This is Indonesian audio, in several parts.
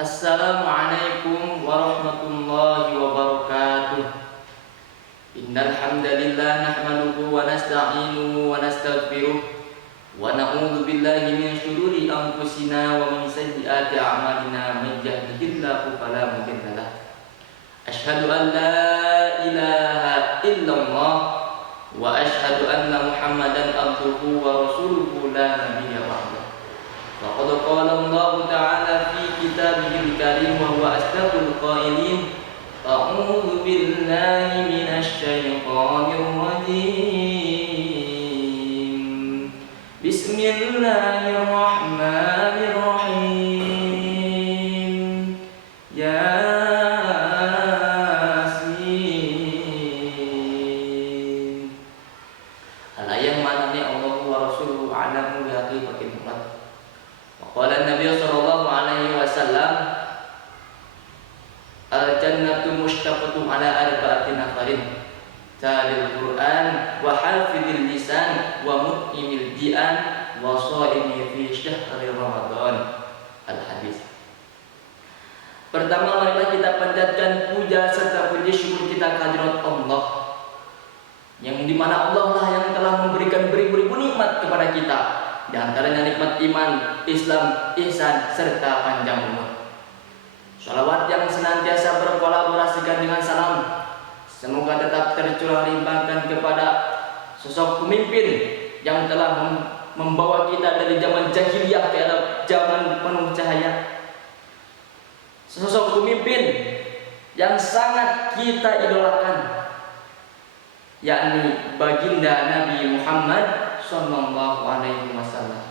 Assalamualaikum warahmatullahi wabarakatuh. Innal hamdalillah nahmaduhu wa nasta'inuhu wa nastaghfiruh wa na'udzu billahi min shururi anfusina wa min sayyiati a'malina may yahdihillahu fala mudilla lahu. Asyhadu an la ilaha illallah wa asyhadu anna Muhammadan abduhu wa rasuluhu la nabiyya ba'dahu. Faqad qala Allah ta'ala fi kitabihil karim wa huwa asdaqul qailin. A'udzu billahi minasy syaithanir rajim. Bismillahirrahmanirrahim. Yasin. Al-ayat manane Allah wa rasuluhu a'lamu bi haqiqatil murad. Qala Nabi sallallahu alaihi wasallam, al-jannatu mushtaqatun ala arba'ati nafarin, talil Qur'an wa hafidil lisan wa mut'imil di'an wa sha'imi fi syahri Ramadan. Al-hadis. Pertama, marilah kita panjatkan puja serta puji syukur kita kehadirat Allah, yang dimana Allah lah yang telah memberikan beribu-ribu nikmat kepada kita. Di antaranya nikmat iman, Islam, ihsan, serta panjang umur. Shalawat yang senantiasa berkolaborasikan dengan salam semoga tetap tercurah limpahkan kepada sosok pemimpin yang telah membawa kita dari zaman jahiliyah ke zaman penuh cahaya. Sosok pemimpin yang sangat kita idolakan, yakni baginda Nabi Muhammad sallallahu alaihi wasallam.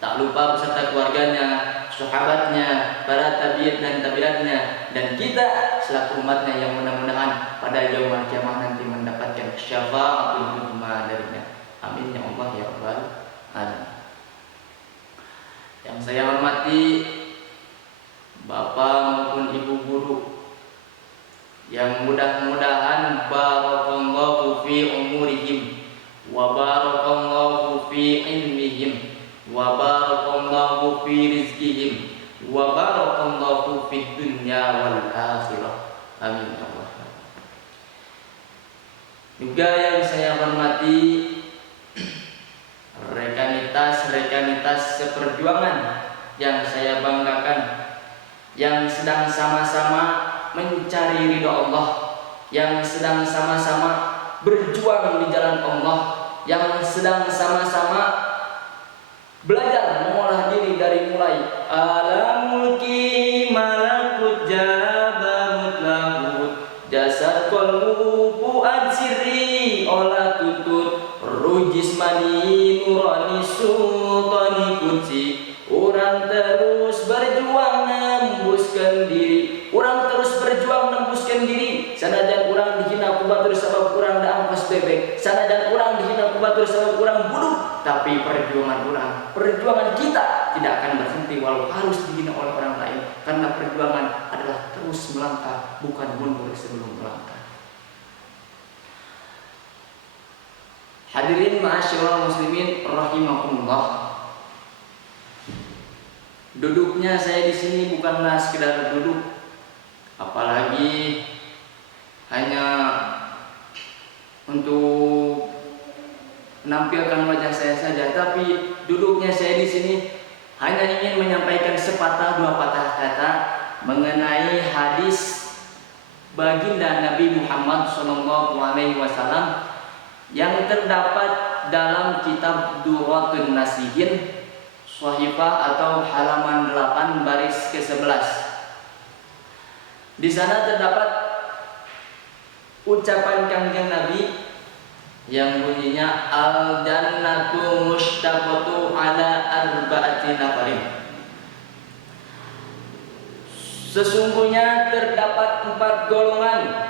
Tak lupa beserta keluarganya, sahabatnya, para tabi'in dan tabi'atnya, dan kita selaku umatnya yang mudah-mudahan pada yaumul kiamah nanti mendapatkan syafaatul uzma darinya. Amin ya Allah ya rabbal alamin. Yang saya hormati Bapak maupun Ibu guru, yang mudah-mudahan barakallahu fi umurihim wa barakallahu fi ilmihim wa barakallahu fi rizqihim wa barakallahu fi dunya wal akhirah. Amin ya Allah. Juga yang saya hormati rekanitas seperjuangan yang saya banggakan, yang sedang sama-sama mencari ridha Allah, yang sedang sama-sama berjuang di jalan Allah, yang sedang sama-sama belajar mengolah diri dari mulai alamul mulki malakut jabarut lahut jasad qalbu fuad sirri olah tutut rujis mani nurani sultani kunci. Orang terus berjuang nembuskan diri, orang terus berjuang nembuskan diri. Sanajan orang dihina kubatur sebab orang da angkos bebek, sanajan orang dihina kubatur sebab orang bunuh, tapi perjuangan kita tidak akan berhenti walau harus dihina oleh orang lain, karena perjuangan adalah terus melangkah, bukan mundur sebelum melangkah. Hadirin ma'asyiral muslimin rahimakumullah. Duduknya saya di sini bukanlah sekedar duduk, apalagi hanya untuk menampilkan wajah saya saja, tapi duduknya saya di sini hanya ingin menyampaikan sepatah dua patah kata mengenai hadis baginda Nabi Muhammad SAW yang terdapat dalam kitab Duratun Nasihin Shahifah atau halaman 8 baris ke-11. Di sana terdapat ucapan Kanjeng Nabi yang bunyinya al-jannatu mushtaqatu ala arba'ati nafarin. Sesungguhnya terdapat 4 golongan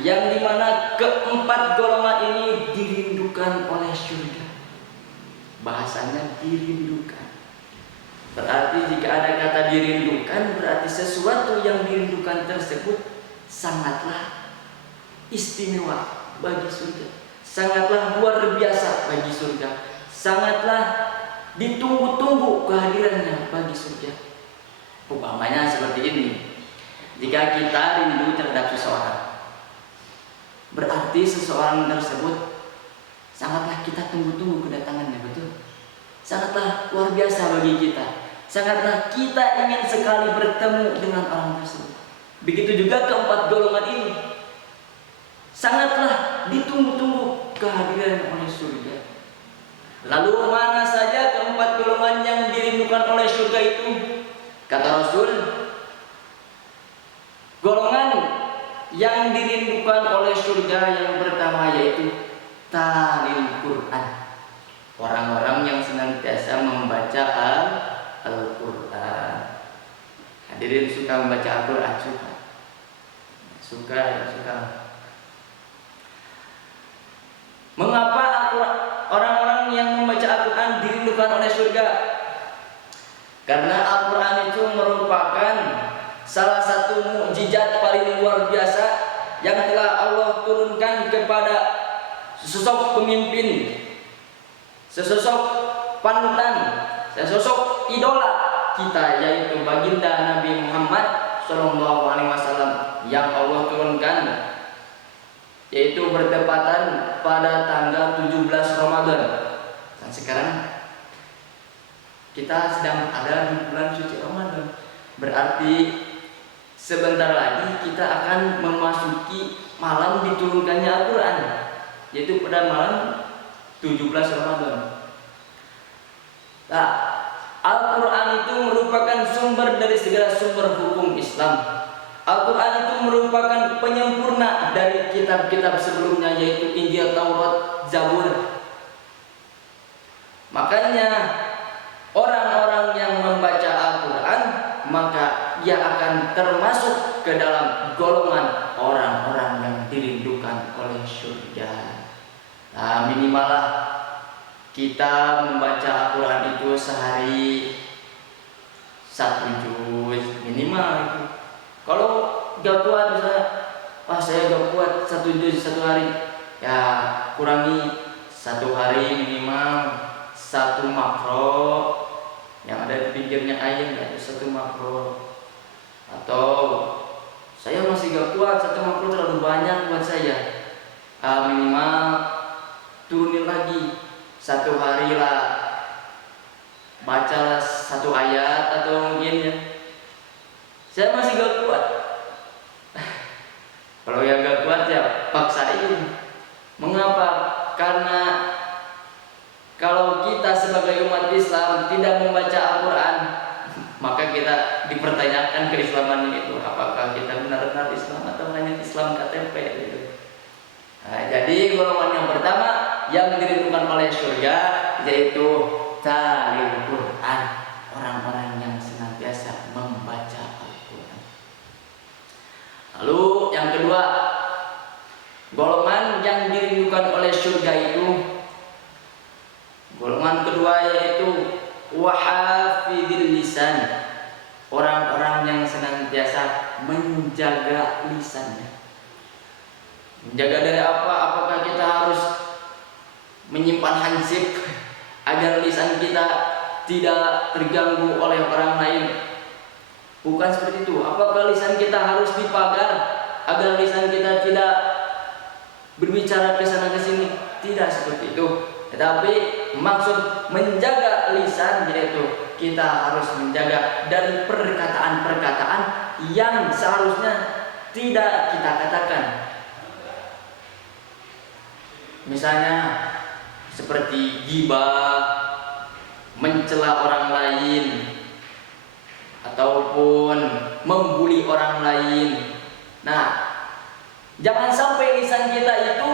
yang dimana keempat golongan ini dirindukan oleh surga. Bahasanya dirindukan. Berarti jika ada kata dirindukan, berarti sesuatu yang dirindukan tersebut sangatlah istimewa bagi surga, sangatlah luar biasa bagi surga, sangatlah ditunggu-tunggu kehadirannya bagi surga. Umpamanya seperti ini. Jika kita rindu terhadap seseorang, berarti seseorang tersebut sangatlah kita tunggu-tunggu kedatangannya, betul? Sangatlah luar biasa bagi kita. Sangatlah kita ingin sekali bertemu dengan orang tersebut. Begitu juga keempat golongan ini. Sangatlah ditunggu-tunggu kehadiran oleh surga. Lalu mana saja keempat golongan yang dirindukan oleh surga itu? Kata Rasul, golongan yang dirindukan oleh surga yang pertama yaitu talil Quran. Orang-orang yang senantiasa membaca Al-Quran. Hadirin suka membaca Al-Quran? Suka. Mengapa orang-orang yang membaca Al-Quran dirindukan oleh surga? Karena Al-Quran itu merupakan salah satu mukjizat paling luar biasa yang telah Allah turunkan kepada sesosok pemimpin, sesosok panutan, sesosok idola kita, yaitu baginda Nabi Muhammad SAW yang Allah turunkan, yaitu bertepatan pada tanggal 17 Ramadan. Dan sekarang kita sedang ada di bulan suci Ramadan. Berarti sebentar lagi kita akan memasuki malam diturunkannya Al-Quran, yaitu pada malam 17 Ramadan. Nah, Al-Quran itu merupakan sumber dari segala sumber hukum Islam. Al-Quran itu merupakan penyempurna dari kitab-kitab sebelumnya, yaitu Injil, Taurat, Zabur. Makanya orang-orang yang membaca Al-Quran, maka ia akan termasuk ke dalam golongan orang-orang yang dirindukan oleh surga. Nah, minimalah kita membaca Al-Quran itu sehari 1 juz minimal itu. Kalau gak kuat misalnya, saya gak kuat 1 juz 1 hari, ya kurangi 1 hari minimal 1 makro yang ada di pinggirnya ayat, yaitu 1 makro. Atau saya masih gak kuat 1 makro terlalu banyak buat saya, minimal turunin lagi 1 hari lah, bacalah 1 ayat atau mungkin ya. Saya masih gak kuat. Kalau yang gak kuat ya paksain. Mengapa? Karena kalau kita sebagai umat Islam tidak membaca Al-Quran, maka kita dipertanyakan keislaman itu. Apakah kita benar-benar Islam atau hanya Islam KTP gitu. Nah, jadi golongan yang pertama yang dirindukan oleh surga yaitu talil Quran, orang-orang yang senantiasa membaca Al-Quran. Lalu yang kedua, golongan yang dirindukan oleh surga itu, golongan kedua yaitu wahafidil lisan, orang-orang yang senantiasa menjaga lisannya. Menjaga dari apa? Apakah kita harus menyimpan hansip agar lisan kita tidak terganggu oleh orang lain? Bukan seperti itu. Apakah lisan kita harus dipagar agar lisan kita tidak berbicara ke sana ke sini? Tidak seperti itu. Tetapi maksud menjaga lisan yaitu kita harus menjaga dari perkataan-perkataan yang seharusnya tidak kita katakan. Misalnya seperti ghibah, mencela orang lain, ataupun membuli orang lain. Nah, jangan sampai lisan kita itu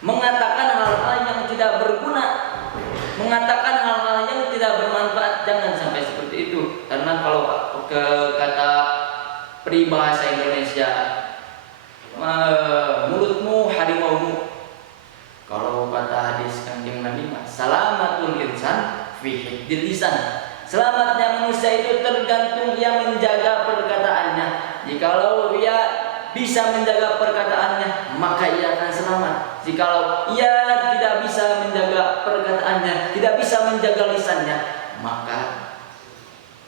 mengatakan hal-hal yang tidak berguna, mengatakan hal-hal yang tidak bermanfaat. Jangan sampai seperti itu. Karena kalau kata peribahasa Indonesia, mulutmu harimaumu. Kalau kata hadis Kanjeng Nabi, salamatul insan fi hifdzil lisan. Selamatnya manusia itu tergantung ia menjaga perkataannya. Jikalau ia bisa menjaga perkataannya, maka ia akan selamat. Jikalau ia tidak bisa menjaga perkataannya, tidak bisa menjaga lisannya, maka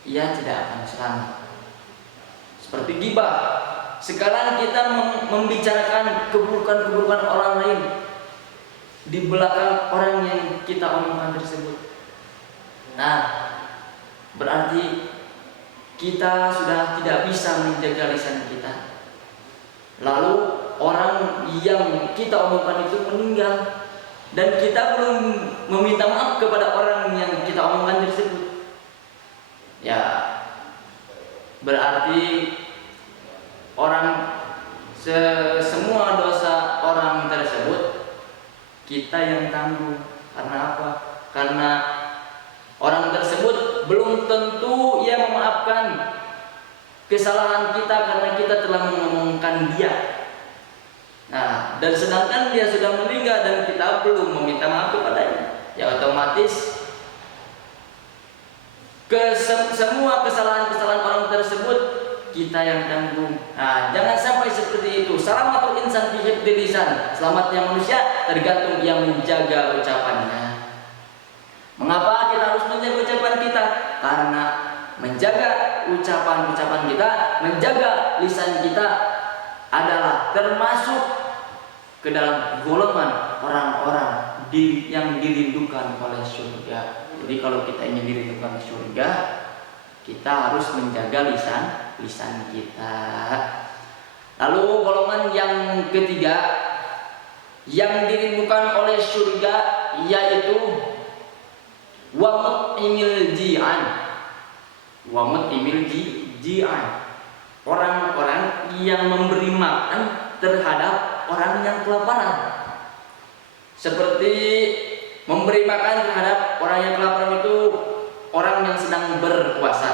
ia tidak akan selamat. Seperti ghibah. Sekarang kita membicarakan keburukan-keburukan orang lain di belakang orang yang kita omongkan tersebut. Nah, berarti kita sudah tidak bisa menjaga lisan kita. Lalu orang yang kita omongkan itu meninggal dan kita belum meminta maaf kepada orang yang kita omongkan tersebut. Ya, berarti semua dosa orang tersebut kita yang tanggung. Karena apa? Karena orang tersebut belum tentu ia memaafkan kesalahan kita karena kita telah mengomongkan dia. Nah, dan sedangkan dia sudah meninggal dan kita belum meminta maaf kepadanya, ya otomatis semua kesalahan-kesalahan orang tersebut kita yang tanggung. Nah, jangan sampai seperti itu. Salamatul insan fi hifdzil lisan. Selamatnya manusia tergantung dia menjaga ucapannya. Mengapa kita harus menjaga ucapan kita? Karena menjaga ucapan-ucapan kita, menjaga lisan kita adalah termasuk ke dalam golongan orang-orang yang dirindukan oleh surga. Jadi kalau kita ingin dirindukan oleh surga, kita harus menjaga lisan kita. Lalu golongan yang ketiga yang dirindukan oleh surga yaitu wamut'imil ji'an. Wamut'imil ji'an, orang-orang yang memberi makan terhadap orang yang kelaparan. Seperti memberi makan terhadap orang yang kelaparan itu orang yang sedang berpuasa.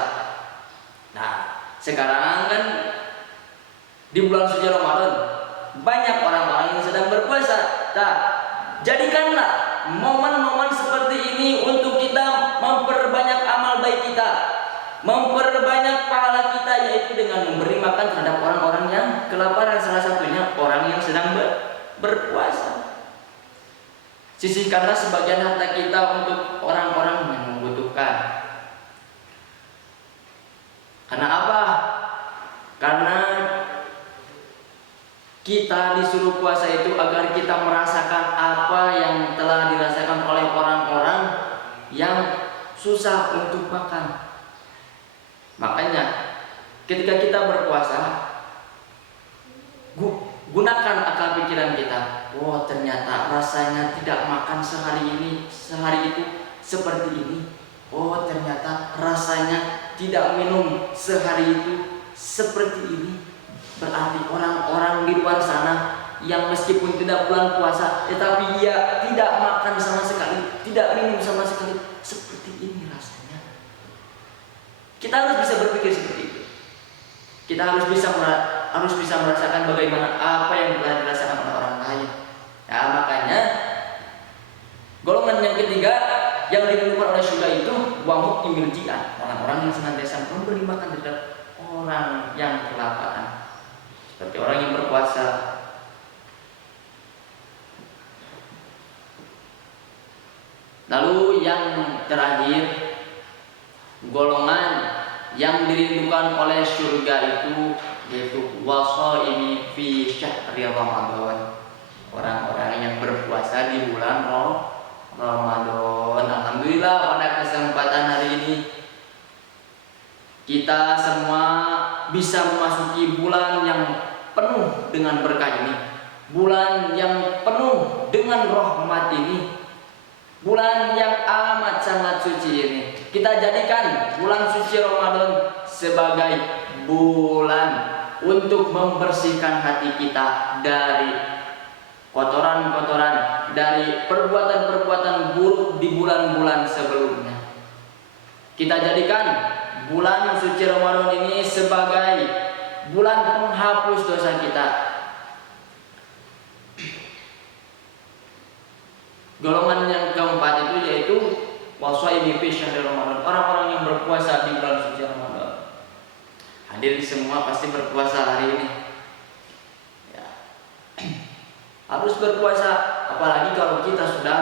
Nah, sekarang kan di bulan suci Ramadan banyak orang-orang yang sedang berpuasa. Nah, jadikanlah momen-momen seperti ini untuk kita memperbanyak amal baik kita, memperbanyak pahala kita, yaitu dengan memberi makan terhadap orang-orang yang kelaparan. Salah satunya orang yang sedang berpuasa. Sisihkanlah sebagian harta kita untuk orang-orang yang membutuhkan. Karena apa? Karena kita disuruh puasa itu agar kita merasakan apa yang telah dirasakan oleh orang-orang yang susah untuk makan. Makanya ketika kita berpuasa, gunakan akal pikiran kita. Oh, ternyata rasanya tidak makan sehari itu seperti ini. Oh, ternyata rasanya tidak minum sehari itu seperti ini. Berarti orang-orang di luar sana yang meskipun tidak bulan puasa, tetapi ia tidak makan sama sekali, tidak minum sama sekali, seperti ini rasanya. Kita harus bisa berpikir seperti itu. Kita harus bisa merasakan bagaimana apa yang telah dirasakan oleh orang lain. Nah, makanya golongan yang ketiga yang dirindukan oleh surga itu wamut'imil ji'an, orang-orang yang senantiasa memberi makan terhadap orang yang kelaparan. Seperti orang yang berpuasa. Lalu yang terakhir, golongan yang dirindukan oleh surga itu yaitu washaimi fi syahri Ramadan, orang-orang yang berpuasa di bulan Ramadan. Alhamdulillah pada kesempatan hari ini kita semua bisa memasuki bulan yang penuh dengan berkah ini, bulan yang penuh dengan rahmat ini, bulan yang amat sangat suci ini. Kita jadikan bulan suci Ramadan sebagai bulan untuk membersihkan hati kita dari kotoran-kotoran, dari perbuatan-perbuatan buruk di bulan-bulan sebelumnya. Kita jadikan bulan suci Ramadan ini sebagai bulan penghapus dosa kita. Golongan yang keempat itu yaitu washaimi fi syahri Ramadan, orang-orang yang berpuasa di bulan suci Ramadan. Hadirin semua pasti berpuasa hari ini. Ya. Harus berpuasa, apalagi kalau kita sudah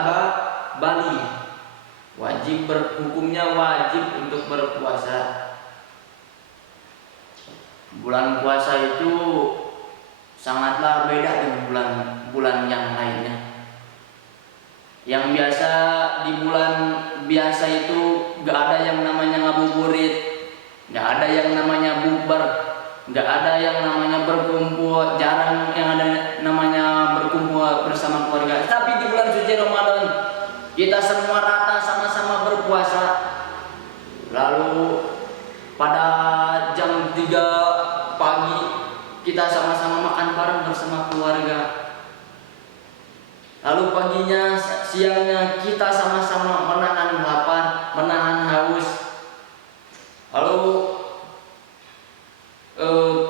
balik. Hukumnya wajib untuk berpuasa. Bulan puasa itu sangatlah beda dengan bulan-bulan yang lainnya. Yang biasa di bulan biasa itu gak ada yang namanya ngabuburit, gak ada yang namanya bukber, gak ada yang namanya berkumpul, jarang yang ada namanya berkumpul bersama keluarga. Tapi di bulan suci Ramadan kita semua rata sama-sama berpuasa. Lalu pada jam 3 pagi kita sama-sama makan bareng bersama keluarga. Lalu paginya, siangnya kita sama-sama menahan lapar, menahan haus. Lalu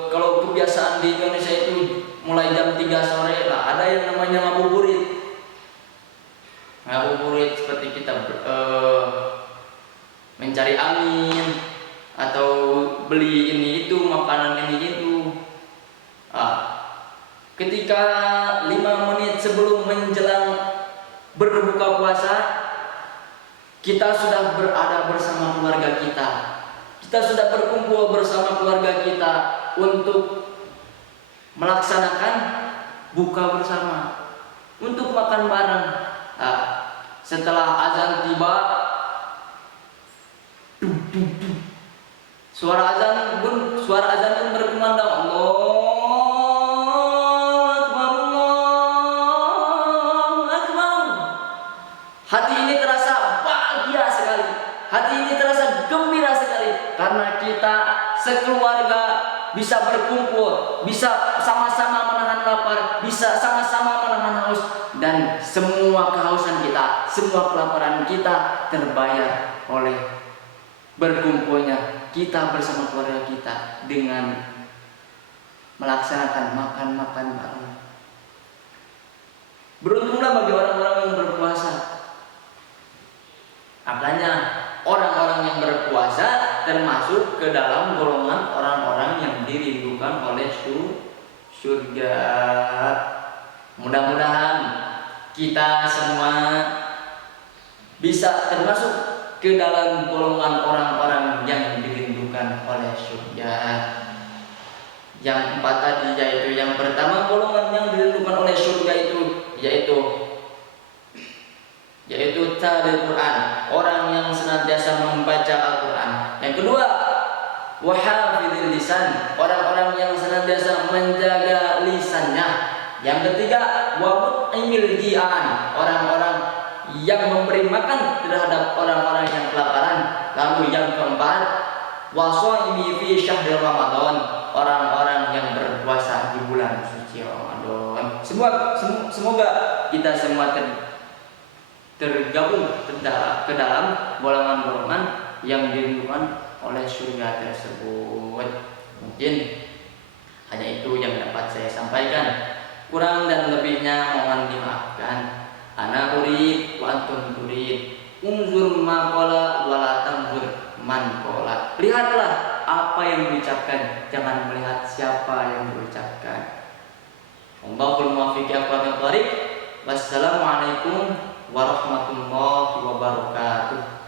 kalau kebiasaan di Indonesia itu mulai jam 3 sore lah ada yang namanya ngabuburit. Ngabuburit seperti kita mencari angin atau beli ini itu, makanan ini itu. Ketika 5 menit sebelum menjelang berbuka puasa, kita sudah berada bersama keluarga kita. Kita sudah berkumpul bersama keluarga kita untuk melaksanakan buka bersama, untuk makan bareng. Setelah azan tiba, suara azan pun berkumandang, hati ini terasa bahagia sekali, hati ini terasa gembira sekali, karena kita sekeluarga bisa berkumpul, bisa sama-sama menahan lapar, bisa sama-sama menahan haus, dan semua kehausan kita, semua kelaparan kita terbayar oleh berkumpulnya kita bersama keluarga kita dengan melaksanakan makan-makan bareng. Beruntunglah bagi orang-orang yang berpuasa. Makanya orang-orang yang berpuasa termasuk ke dalam golongan orang-orang yang dirindukan oleh surga. Mudah-mudahan kita semua bisa termasuk ke dalam golongan orang-orang yang dirindukan oleh surga. Yang 4 tadi, yaitu yang pertama golongan yang dirindukan oleh surga itu yaitu talil Quran, orang yang senantiasa membaca Al-Quran. Yang kedua, wahafidil lisan, orang-orang yang senantiasa menjaga lisannya. Yang ketiga, wamut'imil ji'an, orang-orang yang memberi makan terhadap orang-orang yang kelaparan. Lalu yang keempat, washaimi fi syahril Ramadan, orang-orang yang berpuasa di bulan suci Ramadan. Semoga kita semua tergabung ke dalam golongan-golongan yang dirindukan oleh surga tersebut. Mungkin hanya itu yang dapat saya sampaikan. Kurang dan lebihnya mohon dimaafkan. Ana urid wa antum turid. Unzur ma qala wa la tanzur man qala. Lihatlah apa yang diucapkan, jangan melihat siapa yang berucapkan. Allahul muwaffiq aqwamit thariq. Wassalamualaikum warahmatullahi wabarakatuh.